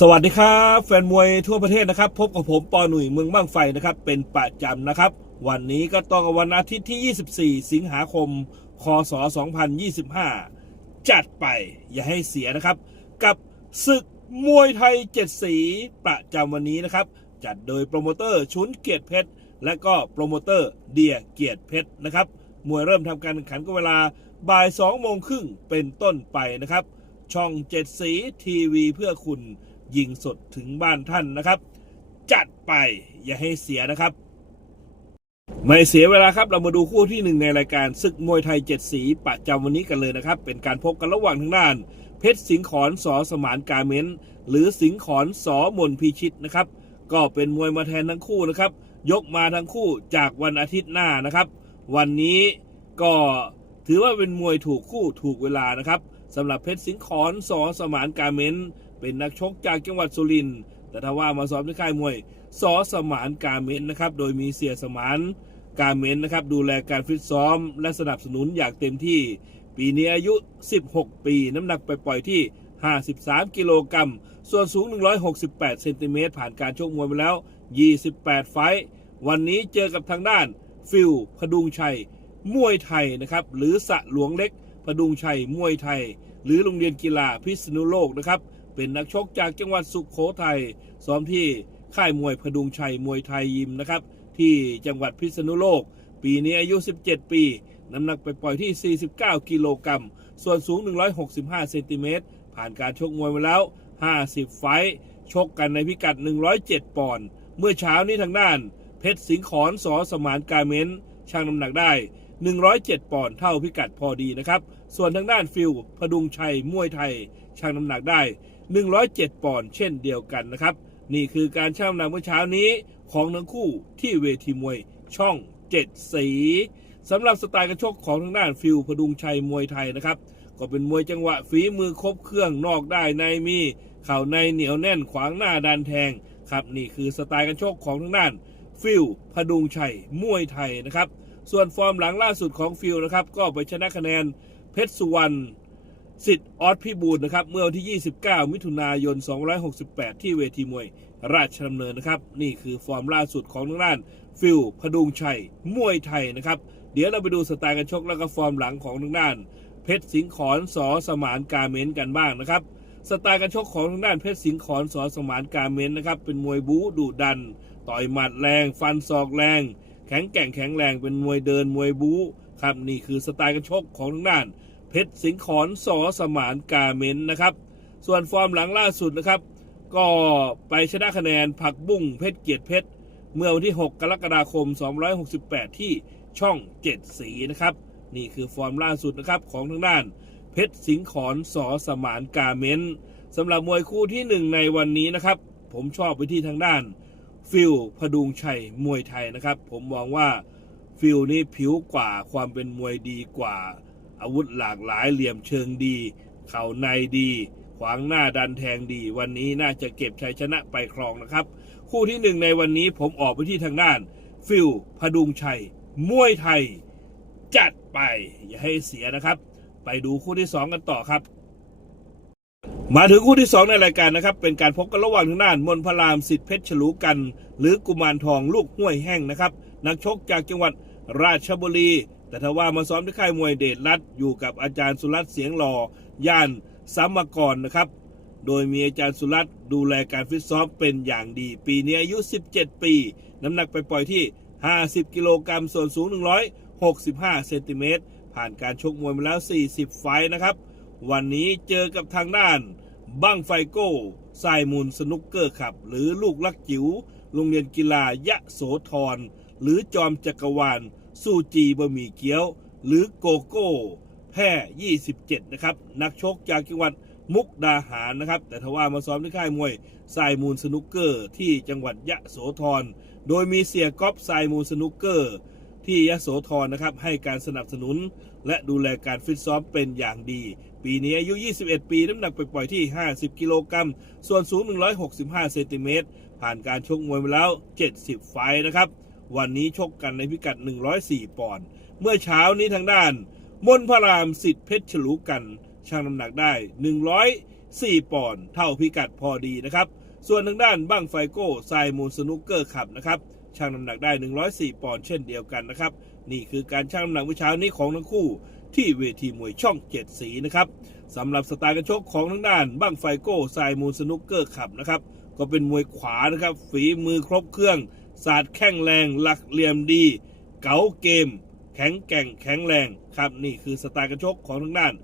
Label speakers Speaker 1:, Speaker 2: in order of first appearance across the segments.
Speaker 1: สวัสดีครับ แฟนมวยทั่วประเทศนะครับ พบกับผมปอหนุ่ยเมืองบ้างไฟนะครับ เป็นประจำนะครับ วันนี้ก็ต้องวันอาทิตย์ที่ 24 สิงหาคม คศ 2025 จัดไปอย่าให้เสียนะครับ กับศึกมวยไทยเจ็ดสีประจำวันนี้นะครับ จัดโดยโปรโมเตอร์ชุนเกียรติเพชร และก็โปรโมเตอร์เดียเกียรติเพชรนะครับ มวยเริ่มทำการแข่งขันก็เวลาบ่าย2โมงครึ่งเป็นต้นไปนะครับ ช่องเจ็ดสีทีวีเพื่อคุณ ยิงสดถึงบ้านท่านนะครับ จัดไปอย่าให้เสียนะครับ ไม่เสียเวลาครับเรามาดูคู่ที่หนึ่งในรายการศึกมวยไทยเจ็ดสีประจำวันนี้กันเลยนะครับ เป็นการพบกันระหว่างทางด้าน เพชรสิงขอนสอสมานกาเมนหรือสิงขอนสอมนพิชิตนะครับ ก็เป็นมวยมาแทนทั้งคู่นะครับ ยกมาทั้งคู่จากวันอาทิตย์หน้านะครับ วันนี้ก็ถือว่าเป็นมวยถูกคู่ถูกเวลานะครับสำหรับเพชรสิงขอนสอสมานกาเมน เป็นนักชกจากจังหวัดสุรินทร์แต่ถ้าว่ามาซ้อมที่ค่ายมวยสอสมานกาเมนนะครับ โดยมีเสียสมานกาเมนนะครับ ดูแลการฟิตซ้อม และสนับสนุนอย่างเต็มที่ ปีนี้อายุ 16 ปี น้ำหนักไปปล่อยที่ 53 กิโลกรัม ส่วนสูง 168 เซนติเมตรผ่านการชกมวยมาแล้ว 28 ไฟวันนี้เจอกับทางด้านฟิลพดุงชัย มวยไทยนะครับ หรือสะหลวงเล็กพดุงชัย มวยไทย หรือโรงเรียนกีฬาพิษณุโลกนะครับ เป็นนักชกจากจังหวัดสุขโขทัยซ้อมที่ค่ายมวยพดุงชัยมวยไทยยิมนะครับ ที่จังหวัดพิษณุโลก ปีนี้อายุ 17 ปี น้ำหนักไปปล่อยที่ 49 กิโลกรัม ส่วนสูง 165 เซนติเมตร ผ่านการชกมวยมาแล้ว 50 ไฟชกกันในพิกัด 107 ปอนด์ เมื่อเช้านี้ทางด้าน เพชรสิงห์ขอนสอสมานกาเมนช่างน้ำหนักได้ 107 ปอนด์เท่าพิกัดพอดีนะครับ ส่วนทางด้านฟิลพดุงชัยมวยไทยช่างน้ำหนักได้ 107 ปอนด์เช่นเดียวกันนะครับ นี่คือการช่างน้ำเมื่อเช้านี้ของทั้งคู่ที่เวทีมวยช่องเจ็ดสีสำหรับสไตล์การชกของทางด้านฟิลพดุงชัยมวยไทยนะครับ ก็เป็นมวยจังหวะฝีมือครบเครื่องนอกได้ในมีเข่าในเหนียวแน่นขวางหน้าดันแทงครับนี่คือสไตล์การชกของทางด้านฟิลพดุงชัยมวยไทยนะครับ ส่วนฟอร์มหลังล่าสุดของฟิลนะครับ ก็ไปชนะคะแนนเพชรสุวรรณ สิทธิ์ออสพิบูลนะครับ เมื่อวันที่ 29 มิถุนายน 268 ที่เวทีมวย ราชดำเนินนะครับ นี่คือฟอร์มล่าสุดของทางด้าน ฟิลพดุงชัย มวยไทยนะครับ เดี๋ยวเราไปดูสไตล์การชกแล้วก็ฟอร์มหลังของทางด้าน เพชรสิงห์ขอนสอสมานกาเมนต์กันบ้างนะครับ สไตล์การชกของทางด้านเพชรสิงห์ขอนสอสมานกาเมนต์นะครับเป็นมวยบู๊ดุดัน ต่อยหมัดแรง ฟันศอกแรง แข็งแกร่งแข็งแรงเป็นมวยเดินมวยบู๊ครับนี่คือสไตล์การชกของทางด้าน เพชรสิงขอนสอสมานกาเมนนะครับ ส่วนฟอร์มหลังล่าสุดนะครับ ก็ไปชนะคะแนนผักบุ้งเพชรเกียรติเพชรเมื่อวันที่ 6 กรกฎาคม 268 ที่ช่อง 7 สีนะครับ นี่คือฟอร์มล่าสุดนะครับของทางด้าน เพชรสิงขอนสอสมานกาเมนสำหรับมวยคู่ที่หนึ่งในวันนี้นะครับ ผมชอบไปที่ทางด้าน ฟิลพดุงชัยมวยไทยนะครับ ผมมองว่าฟิลนี่ผิวกว่าความเป็นมวยดีกว่า อาวุธหลากหลายเหลี่ยมเชิงดี เข่าในดี ขวางหน้าดันแทงดี วันนี้น่าจะเก็บชัยชนะไปครองนะครับ คู่ที่หนึ่งในวันนี้ผมออกไปที่ทางด้าน ฟิลพดุงชัยมวยไทย จัดไป อย่าให้เสียนะครับ ไปดูคู่ที่สองกันต่อครับมาถึงคู่ที่สองในรายการนะครับ เป็นการพบกันระหว่างทางด้านมนพลามสิทธิเพชรฉลูกัน หรือกุมารทองลูกห้วยแห้งนะครับ นักชกจากจังหวัดราชบุรี แต่ถ้าว่ามาซ้อมที่ค่ายมวยเดชรัตน์อยู่กับอาจารย์สุรัตน์เสียงหล่อย่านสามกรนะครับ โดยมีอาจารย์สุรัตน์ดูแลการฟิตซ้อมเป็นอย่างดี ปีนี้อายุ 17 ปี น้ำหนักไปปล่อยที่ 50 กิโลกรัมส่วนสูง 165 เซนติเมตร ผ่านการชกมวยมาแล้ว 40 ไฟนะครับ วันนี้เจอกับทางด้านบั้งไฟโก้ไซมูลสนุกเกอร์ขับ หรือลูกลักจิ๋วโรงเรียนกีฬายะโสธรหรือจอมจักรวาล สูจีบะหมี่เกี๊ยว หรือโกโก้ แพร่ 27 นะครับ นักชกจากจังหวัดมุกดาหารนะครับ แต่ทว่ามาซ้อมที่ค่ายมวยไซมูลสนุกเกอร์ ที่จังหวัดยะโสธร โดยมีเสียก๊อฟไซมูลสนุกเกอร์ ที่ยะโสธรนะครับ ให้การสนับสนุน และดูแลการฟิตซ้อมเป็นอย่างดี ปีนี้อายุ 21 ปี น้ำหนักไปปล่อยที่ 50 กิโลกรัม ส่วนสูง 165 เซนติเมตร ผ่านการชกมวยมาแล้ว 70 ไฟนะครับ วันนี้ชกกันในพิกัด 104 ปอนด์เมื่อเช้านี้ทางด้าน มนพระรามสิทธิเพชรฉลูกันช่างน้ำหนักได้ 104 ปอนด์เท่าพิกัดพอดีนะครับ ส่วนทางด้านบั้งไฟโก้ทรายมูลสนุกเกอร์ขับนะครับชั่งน้ำหนักได้ 104 ปอนด์เช่นเดียวกันนะครับ นี่คือการชั่งน้ำหนักเมื่อเช้านี้ของทั้งคู่ที่เวทีมวยช่องเจ็ดสีนะครับสำหรับสไตล์การชกของทางด้านบั้งไฟโก้ทรายมูลสนุกเกอร์ขับนะครับก็เป็นมวยขวานะครับฝีมือครบเครื่อง ศาสตร์แข้งแรงหลักเหลี่ยมดี เก๋าเกม แข็งแกร่งแข็งแรงครับนี่คือสไตล์การชกของทางด้าน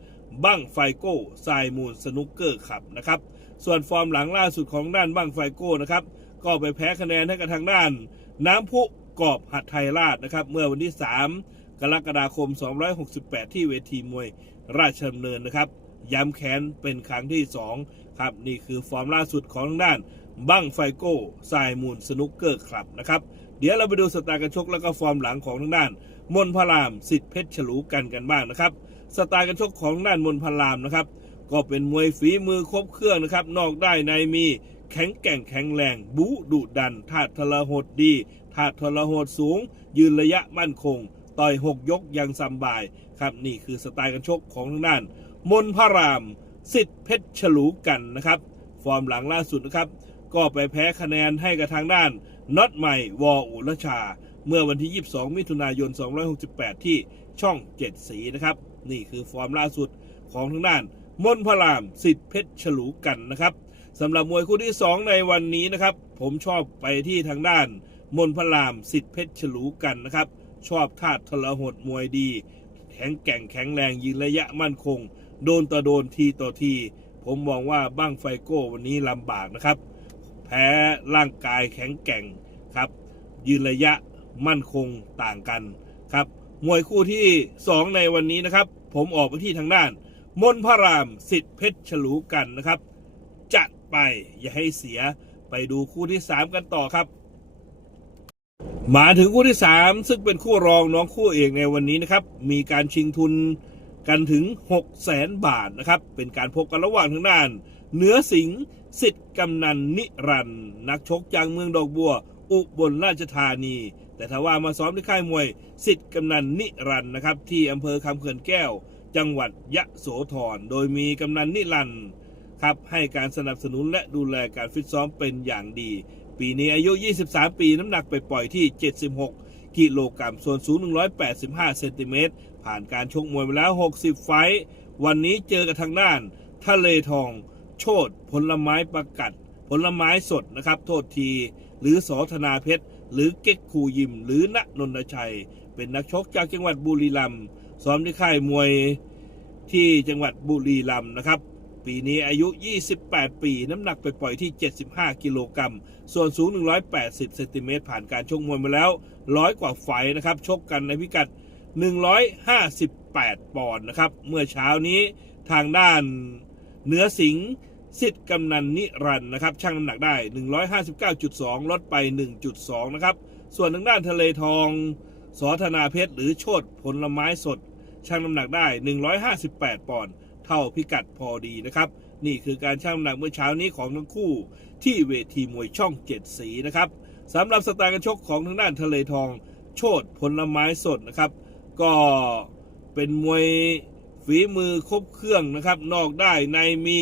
Speaker 1: บั้งไฟโก้ทรายมูลสนุกเกอร์ขับนะครับ ส่วนฟอร์มหลังล่าสุดของด้านบั้งไฟโก้นะครับก็ไปแพ้คะแนนให้กับทางด้าน น้ำพุกอบหัดไทยราชนะครับ เมื่อวันที่ 3 กรกฎาคม 268 ที่เวทีมวยราชดำเนินนะครับ ย้ำแค้นเป็นครั้งที่ 2 ครับ นี่คือฟอร์มล่าสุดของทางด้าน บั้งไฟโก้ทรายมูลสนุกเกอร์คลับนะครับ เดี๋ยวเราไปดูสไตล์การชกแล้วก็ฟอร์มหลังของทางด้าน มนพรามสิทธิเพชรฉลูกันกันบ้างนะครับสไตล์การชกของด้านมนพรามนะครับ ก็เป็นมวยฝีมือครบเครื่องนะครับ นอกได้ในมีแข็งแกร่งแข็งแรง บูดุดันธาตุทรหดดีธาตุทรหดสูง ยืนระยะมั่นคง ต่อยหกยกยังสำบายครับนี่คือสไตล์การชกของทางด้าน มนพรามสิทธิเพชรฉลูกันนะครับ ฟอร์มหลังล่าสุดนะครับ ก็ไปแพ้คะแนนให้กับทางด้านน็อตใหม่วออุรชา เมื่อวันที่ 22 มิถุนายน 268 ที่ช่อง 7 สีนะครับ นี่คือฟอร์มล่าสุดของทางด้านมนพรามสิทธิเพชรฉลูกันนะครับสำหรับมวยคู่ที่ 2 ในวันนี้นะครับ ผมชอบไปที่ทางด้านมนพรามสิทธิเพชรฉลูกันนะครับ ชอบธาตุทรหดมวยดี แข็งแกร่งแข็งแรงยืนระยะมั่นคง โดนต่อโดนทีต่อที ผมมองว่าบ้างไฟโก้วันนี้ลำบากนะครับ แพ้ร่างกายแข็งแกร่งครับ ยืนระยะมั่นคงต่างกันครับ มวยคู่ที่ 2 ในวันนี้นะครับ ผมออกไปที่ทางด้าน มนพระรามสิทธิเพชรฉลูกันนะครับ จัดไปอย่าให้เสียไปดูคู่ที่ 3 กันต่อครับ มาถึงคู่ที่ 3 ซึ่งเป็นคู่รองน้องคู่เอกในวันนี้นะครับ มีการชิงทุนกันถึง 6 0 0แสนบาทนะครับ เป็นการพบกันระหว่างทางด้าน เนื้อสิงห์ สิทธิ์กำนันนิรันด์นักชกจากเมืองดอกบัว อุบลราชธานี แต่ถ้าว่ามาซ้อมที่ค่ายมวยสิทธิ์กำนันนิรันด์นะครับที่อำเภอคำเขื่อนแก้ว จังหวัดยะโสธรโดยมีกำนันนิรันด์ครับให้การสนับสนุนและดูแลการฟิตซ้อมเป็นอย่างดี ปีนี้อายุ 23 ปีน้ำหนักไปปล่อยที่ 76 กิโลกรัมส่วนสูง 185 เซนติเมตรผ่านการชกมวยมาแล้ว 60 ไฟ วันนี้เจอกับทางด้าน ทะเลทอง โชดผลไม้ประกัด ผลไม้สดนะครับ โทษที หรือสอธนาเพชร หรือเก๊กคูยิม หรือณนนทชัย เป็นนักชกจากจังหวัดบุรีรัมย์ซ้อมที่ค่ายมวยที่จังหวัดบุรีรัมย์นะครับ ปีนี้อายุ 28 ปี น้ำหนักไปปล่อยที่ 75 กิโลกรัม ส่วนสูง 180 เซนติเมตรผ่านการชกมวยมาแล้ว ร้อยกว่าไฟนะครับ ชกกันในพิกัด 158 ปอนด์นะครับ เมื่อเช้านี้ทางด้านเนื้อสิงห์ สิทธิ์กำนันนิรันด์นะครับช่างน้ำหนักได้ 159.2 ลดไป 1.2 นะครับ ส่วนทางด้านทะเลทองสอธนาเพชรหรือโชดผลไม้สดช่างน้ำหนักได้ 158 ปอนด์เท่าพิกัดพอดีนะครับ นี่คือการชั่งน้ำหนักเมื่อเช้านี้ของทั้งคู่ ที่เวทีมวยช่องเจ็ดสีนะครับสำหรับสไตล์การชกของทางด้านทะเลทอง โชดผลไม้สดนะครับ ก็เป็นมวยฝีมือครบเครื่องนะครับ นอกได้ในมี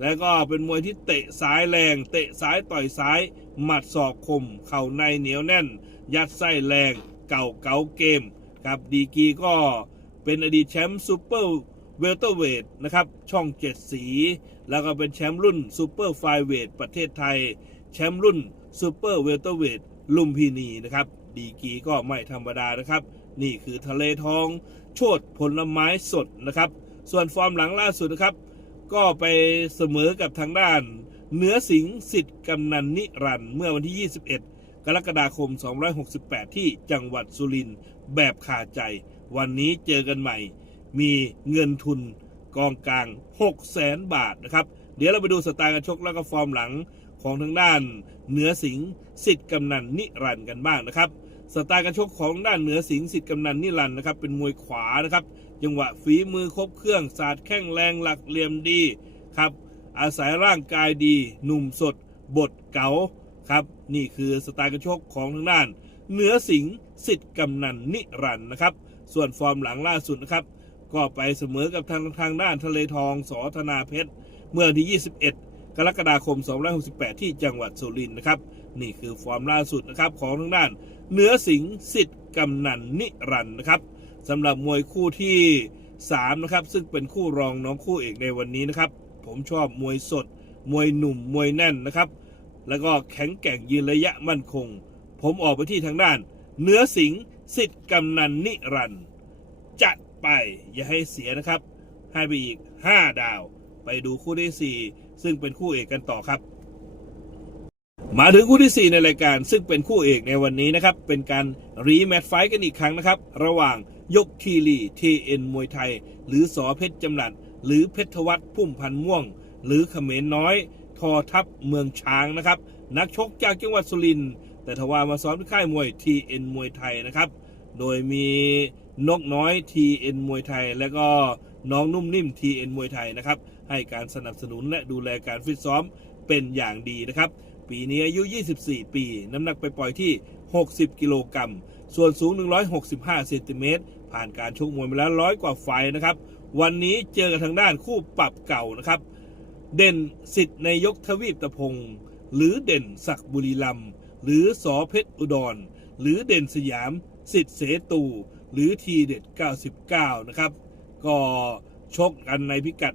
Speaker 1: แล้วก็เป็นมวยที่เตะซ้ายแรง เตะซ้ายต่อยซ้าย หมัดศอกคม เข่าในเหนียวแน่น ยัดไส้แรง เก่าเก๋าเกมครับดีกีก็เป็นอดีตแชมป์ซูเปอร์เวลเตอร์เวทนะครับช่องเจ็ดสี แล้วก็เป็นแชมป์รุ่นซูเปอร์ไฟเวทประเทศไทย แชมป์รุ่นซูเปอร์เวลเตอร์เวทลุมพินีนะครับดีกีก็ไม่ธรรมดานะครับ นี่คือทะเลทอง โชดผลไม้สดนะครับ ส่วนฟอร์มหลังล่าสุดนะครับ ก็ไปเสมอกับทางด้านเหนือสิงสิทธิ์กำนันนิรันต์เมื่อวันที่ 21 กรกฎาคม 268 ที่จังหวัดสุรินทร์แบบขาดใจ วันนี้เจอกันใหม่ มีเงินทุนกองกลาง 6 0แสนบาทนะครับ เดี๋ยวเราไปดูสไตล์การชกแล้วก็ฟอร์มหลังของทางด้านเหนือสิงสิทธิ์กำนันนิรันต์กันบ้างนะครับ สไตล์การชกของด้านเหนือสิงสิทธิ์กำนันนิรันต์นะครับเป็นมวยขวานะครับ จังหวะฝีมือครบเครื่องศาสตร์แข้งแรงหลักเหลี่ยมดีครับอาศัยร่างกายดีหนุ่มสด บทเก๋าครับ นี่คือสไตล์การชกของทางด้าน เหนือสิงสิทธิ์กำนันนิรันต์นะครับ ส่วนฟอร์มหลังล่าสุดนะครับ ก็ไปเสมอกับทางทางด้านทะเลทองสอธนาเพชร เมื่อวันที่ 21 กรกฎาคม 2568 ที่จังหวัดสุรินทร์นะครับ นี่คือฟอร์มล่าสุดนะครับของทางด้าน เหนือสิงสิทธิ์กำนันนิรันต์นะครับ สำหรับมวยคู่ที่3นะครับซึ่งเป็นคู่รองน้องคู่เอกในวันนี้นะครับผมชอบมวยสด มวยหนุ่ม มวยแน่นนะครับ แล้วก็แข็งแกร่งยืนระยะมั่นคง ผมออกไปที่ทางด้านเนื้อสิงสิทธิ์กำนันนิรันจัดไปอย่าให้เสียนะครับ ให้ไปอีก 5 ดาว ไปดูคู่ที่ 4 ซึ่งเป็นคู่เอกกันต่อครับ มาถึงคู่ที่ 4 ในรายการ ซึ่งเป็นคู่เอกในวันนี้นะครับ เป็นการรีแมตช์ไฟต์กันอีกครั้งนะครับ ระหว่าง ยกคีรีทีเอ็นมวยไทย หรือสอเพชรจำรัดหรือเพชรวัฒนพุ่มพันม่วง หรือเขมรน้อย ทอทัพเมืองช้างนะครับ นักชกจากจังหวัดสุรินทร์แต่ทว่ามาซ้อมที่ค่ายมวย TN มวยไทยนะครับ โดยมีนกน้อย TN มวยไทย และก็น้องนุ่มนิ่ม TN มวยไทยนะครับ ให้การสนับสนุนและดูแลการฟิตซ้อมเป็นอย่างดีนะครับ ปีนี้อายุ 24 ปี น้ำหนักไปปล่อยที่ 60 กิโลกรัม ส่วนสูง 165 เซนติเมตร ผ่านการชกมวยมาแล้วร้อยกว่าไฟนะครับ วันนี้เจอกันทางด้านคู่ปรับเก่านะครับ เด่นสิทธิ์ในยกทวีปตะพง หรือเด่นศักบุรีลำหรือสอเพชรอุดร หรือเด่นสยามสิทธิ์เสตู หรือทีเด็ด 99 นะครับ ก็ชกกันในพิกัด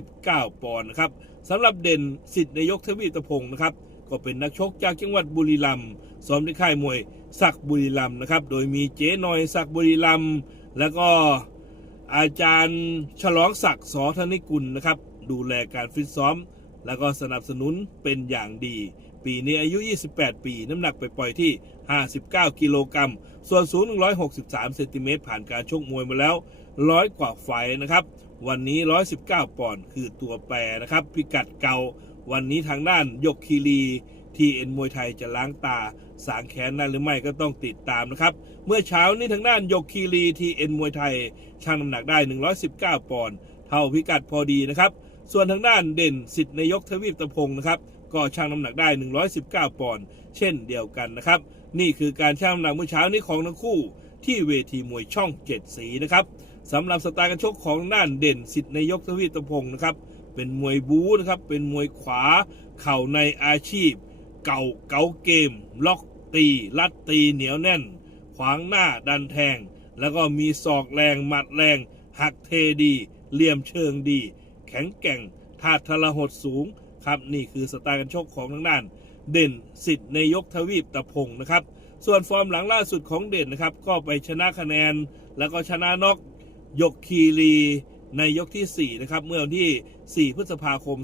Speaker 1: 119 ปอนด์นะครับสำหรับเด่นสิทธิ์ในยกทวีปตะพงนะครับ ก็เป็นนักชกจากจังหวัดบุรีรัมย์ซ้อมที่ค่ายมวย ศักบุรีรัมย์นะครับ โดยมีเจ๊นอยศักบุรีรัมย์แล้วก็อาจารย์ฉลองศักดิ์สอธนิกุลนะครับ ดูแลการฟิตซ้อม แล้วก็สนับสนุนเป็นอย่างดี ปีนี้อายุ 28 ปี น้ำหนักไปปล่อยที่ 59 กิโลกรัม ส่วนสูง 163 เซนติเมตรผ่านการชกมวยมาแล้วร้อยกว่าไฟนะครับ วันนี้ 119 ปอนด์คือตัวแปรนะครับ พิกัดเก่า วันนี้ทางด้านยกคีรี ทีเอ็นมวยไทยจะล้างตาสางแขนได้หรือไม่ก็ต้องติดตามนะครับ เมื่อเช้านี้ทางด้านยกคีรีทีเอ็นมวยไทยชั่งน้ำหนักได้ 119 ปอนด์เท่าพิกัดพอดีนะครับ ส่วนทางด้านเด่นสิทธิ์นายกทวีปตะพงนะครับก็ชั่งน้ำหนักได้ 119 ปอนด์เช่นเดียวกันนะครับ นี่คือการชั่งน้ำหนักเมื่อเช้านี้ของทั้งคู่ที่เวทีมวยช่องเจ็ดสีนะครับสำหรับสไตล์การชกของทางด้านเด่นสิทธิ์นายกทวีปตะพงนะครับ เป็นมวยบู๊นะครับ เป็นมวยขวา เข่าในอาชีพ เก่าเก๋าเกม ล็อกตี ลัดตีเหนียวแน่น ขวางหน้าดันแทง แล้วก็มีศอกแรงหมัดแรง หักเทดีเหลี่ยมเชิงดี แข็งแกร่งธาตุทรหดสูงครับนี่คือสไตล์การชกของทางด้าน เด่นสิทธิ์ในยกทวีปตะพงนะครับ ส่วนฟอร์มหลังล่าสุดของเด่นนะครับ ก็ไปชนะคะแนน แล้วก็ชนะน็อกยกคีรีในยกที่ 4 นะครับ เมื่อวันที่ 4 พฤษภาคม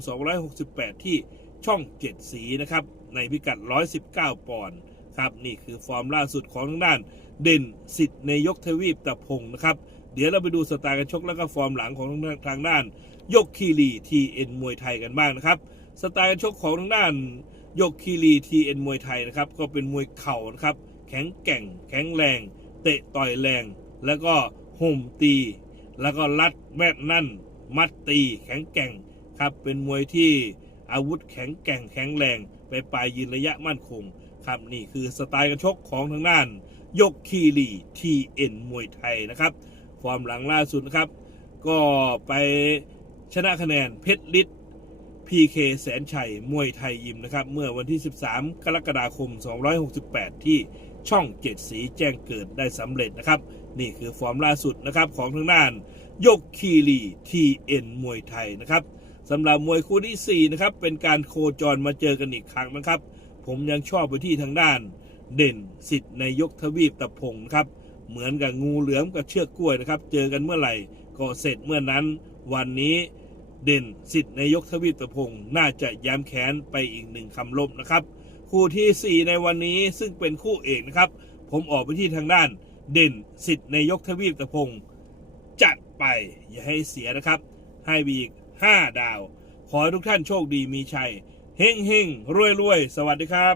Speaker 1: 268 ที่ช่อง 7 สีนะครับ ในพิกัด 119 ปอนด์ครับนี่คือฟอร์มล่าสุดของทางด้าน เด่นสิทธิ์ในยกทวีปตะพงนะครับ เดี๋ยวเราไปดูสไตล์การชกแล้วก็ฟอร์มหลังของทางด้าน ยกคีรีทีเอ็นมวยไทยกันบ้างนะครับ สไตล์การชกของทางด้านยกคีรีทีเอ็นมวยไทยนะครับก็เป็นมวยเข่านะครับ แข็งแกร่ง แข็งแรง เตะต่อยแรง แล้วก็ห่มตี แล้วก็ลัดแม่นนั่น มัดตี แข็งแกร่งครับเป็นมวยที่อาวุธแข็งแกร่งแข็งแรง ไปปลายยืนระยะมั่นคง ครับนี่คือสไตล์การชกของทางด้าน ยกคีรีทีเอ็นมวยไทยนะครับฟอร์มหลังล่าสุดนะครับ ก็ไปชนะคะแนนเพชรฤทธิ์ PK แสนชัยมวยไทยยิมนะครับ เมื่อวันที่ 13 กรกฎาคม 268 ที่ช่องเจ็ดสีแจ้งเกิดได้สำเร็จนะครับ นี่คือฟอร์มล่าสุดนะครับของทางด้าน ยกคีรี TN มวยไทยนะครับ สำหรับมวยคู่ที่ 4 นะครับ เป็นการโคจรมาเจอกันอีกครั้งนะครับ ผมยังชอบไปที่ทางด้าน เด่นสิทธิ์ในยกทวีปตะพงนะครับ เหมือนกับงูเหลือมกับเชือกกล้วยนะครับ เจอกันเมื่อไหร่ก็เสร็จเมื่อนั้น วันนี้เด่นสิทธิ์ในยกทวีปตะพงน่าจะย้ำแค้นไปอีกหนึ่งคำลบนะครับ คู่ที่ 4 ในวันนี้ซึ่งเป็นคู่เอกนะครับ ผมออกไปที่ทางด้าน เด่นสิทธิ์ในยกทวีปตะพงจัดไปอย่าให้เสียนะครับ ให้บีอีก 5 ดาว ขอให้ทุกท่านโชคดีมีชัย เฮงเฮงรวยรวยสวัสดีครับ